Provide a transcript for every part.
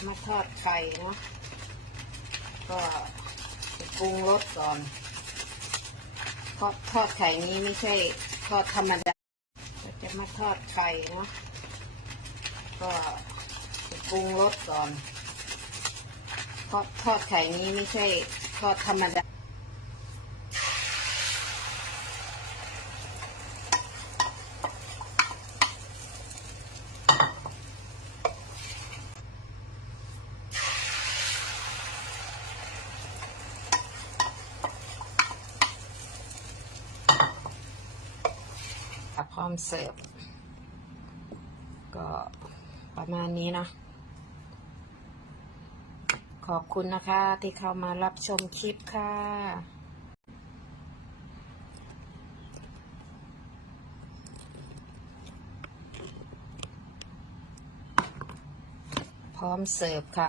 จะมาทอดไข่เนาะก็ปรุงรสก่อนทอดทอดไข่นี้ไม่ใช่ทอดธรรมดาเราจะมาทอดไข่เนาะก็ปรุงรสก่อนทอดทอดไข่นี้ไม่ใช่ทอดธรรมดา พร้อมเสิร์ฟก็ประมาณนี้เนาะขอบคุณนะคะที่เข้ามารับชมคลิปค่ะพร้อมเสิร์ฟค่ะ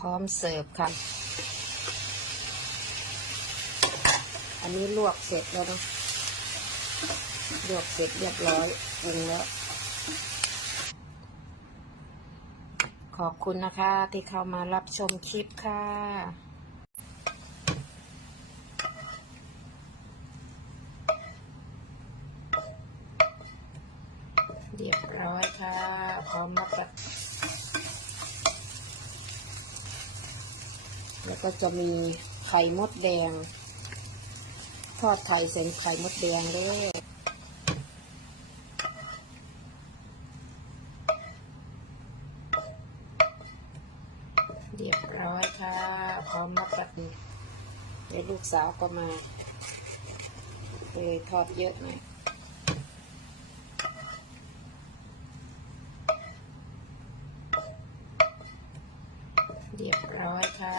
พร้อมเสิร์ฟค่ะ อันนี้ลวกเสร็จแล้วนะลวกเสร็จเรียบร้อยปรุงแล้ว ขอบคุณนะคะที่เข้ามารับชมคลิปค่ะเรียบร้อยค่ะ พร้อมมากับ แล้วก็จะมีไข่มดแดง ทอดไข่ใส่ไข่มดแดงด้วยเรียบร้อยค่ะ พร้อมมากับเดี๋ยวลูกสาวก็มาเลยทอดเยอะหน่อย ร้อยค่ะ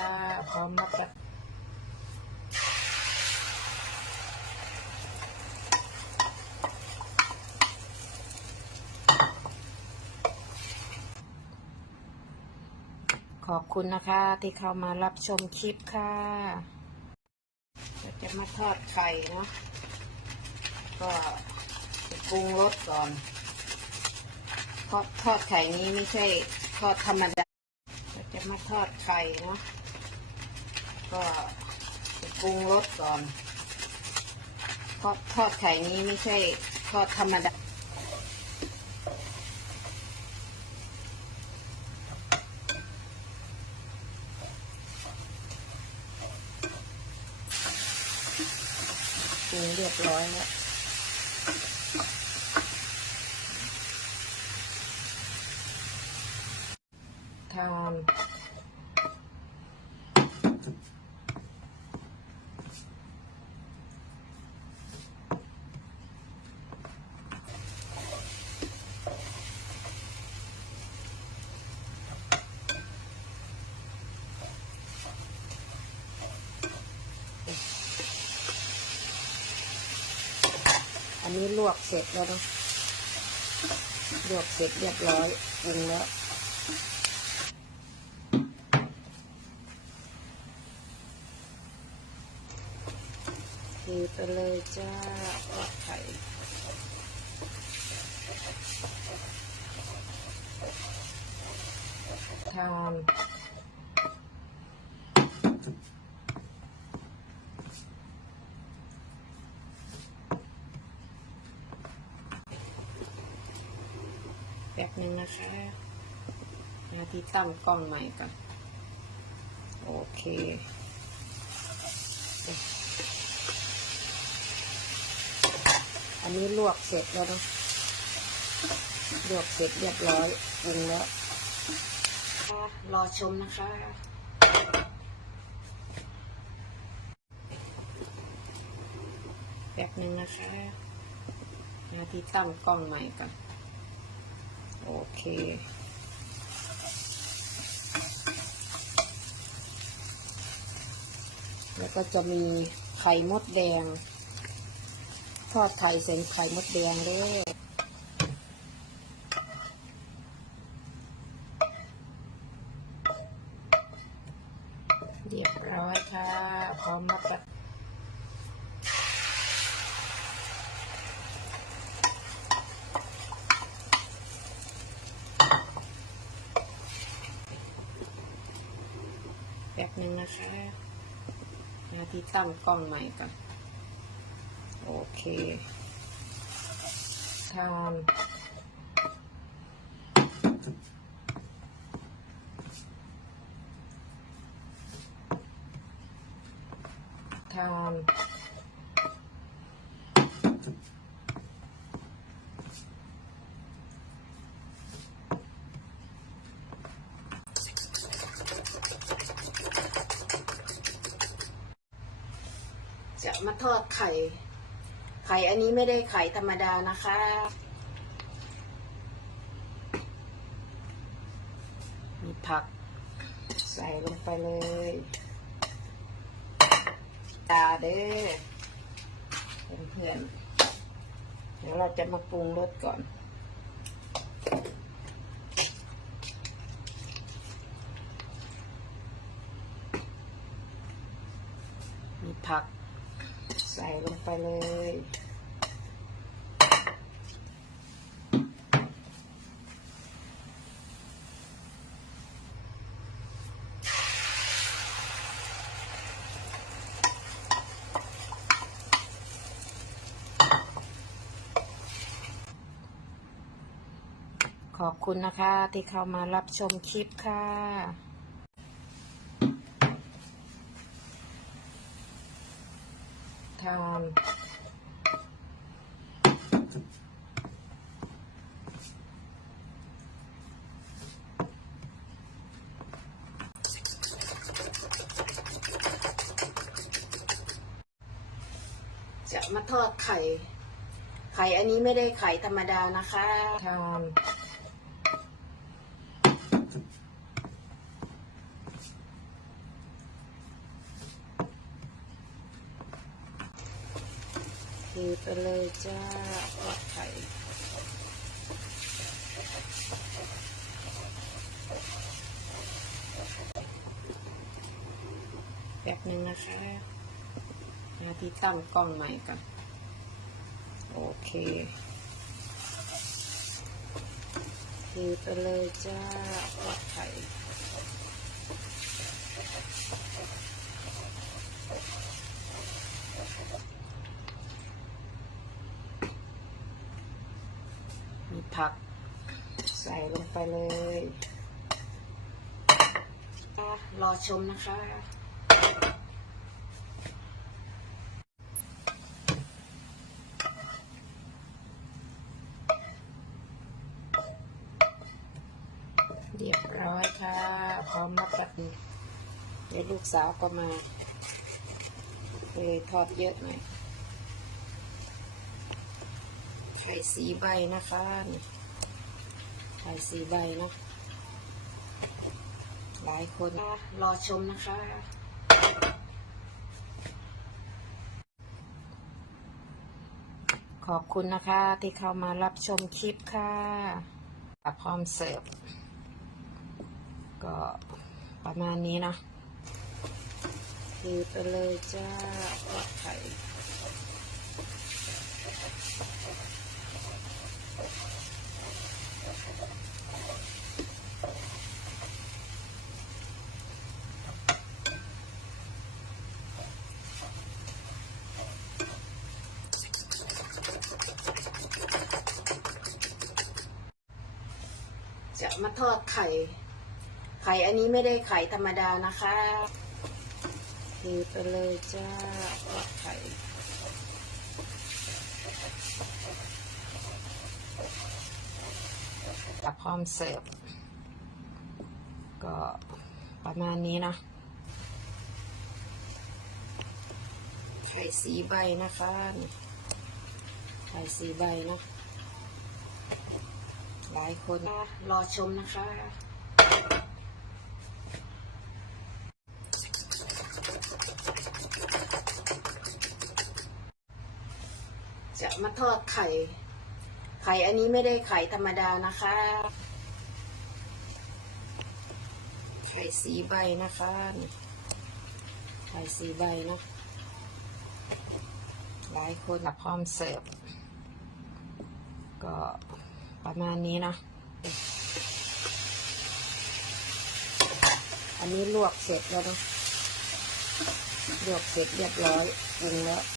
พร้อมมากับขอบคุณนะคะที่เข้ามารับชมคลิปค่ะเราจะมาทอดไข่เนาะก็ปรุงรสก่อนทอดทอดไข่นี้ไม่ใช่ทอดธรรมดา จะมาทอดไข่เนาะก็ปรุงรสก่อนทอดทอดไข่นี้ไม่ใช่ทอดธรรมดาปรุงเรียบร้อยแล้ว ทานอันนี้ลวกเสร็จแล้วนะลวกเสร็จเรียบร้อยปรุงแล้ว เทไปเลยจ้าทอดไข่ทานแป๊บนึงนะคะนาที่ตั้งกล้องใหม่ก่อน โอเค นนี้ลวกเสร็จแล้วนะลวกเสร็จเรียบร้อยปรุงแล้ว รอชมนะคะแป๊บนึงนะคะนาที่ตั้งกล้องใหม่ก่อนโอเค แล้วก็จะมีไข่มดแดง ทอดไข่เสงไข่มดแดงเลยเรียบร้อยค่ะ พร้อมมาประแป๊บนึงนะคะมาที่ตั้งกล้องใหม่กัน เคทานทานจะมาทอดไข่ ข่อันนี้ไม่ได้ไข่ธรรมดานะคะ มีผัก ใส่ลงไปเลยตาเด้อเพื่อนๆเดี๋ยวเราจะมาปรุงรสก่อนมีผัก ใส่ลงไปเลย ขอบคุณนะคะ ที่เข้ามารับชมคลิปค่ะ ทานจะมาทอดไข่ ไข่อันนี้ไม่ได้ไข่ธรรมดานะคะทาน ทีไปเลยจ้าทอดไข่แบบหนึ่งนะคะนาที่ตั้งกล้องใหม่ก่อนโอเคทีไปเลยจ้าทอดไข่ ผัก ใส่ลงไปเลยอะรอชมนะคะ เรียบร้อยค่ะ พร้อมมาตัดเดี๋ยวลูกสาวก็มาเลยทอดเยอะหน่อย ไข่สีใบนะคะไข่สีใบเนาะหลายคนรอชมนะคะขอบคุณนะคะที่เข้ามารับชมคลิปค่ะพร้อมเสิร์ฟ ก็ประมาณนี้นะคือไปเลยจ้าไข่ จะมาทอดไข่ ไข่อันนี้ไม่ได้ไข่ธรรมดานะคะคือไปเลยจ้าทอดไข่ พร้อมเสิร์ฟก็ประมาณนี้นะไข่สีใบนะคะไข่สีใบนะ หลายคนรอชมนะคะจะมาทอดไข่ ไข่อันนี้ไม่ได้ไข่ธรรมดานะคะ ไข่สีใบนะคะไข่สีใบนะ หลายคนกับพร้อมเสิร์ฟ ก็ประมาณนี้นะ อันนี้ลวกเสร็จแล้วนะลวกเสร็จเรียบร้อยปรุงแล้ว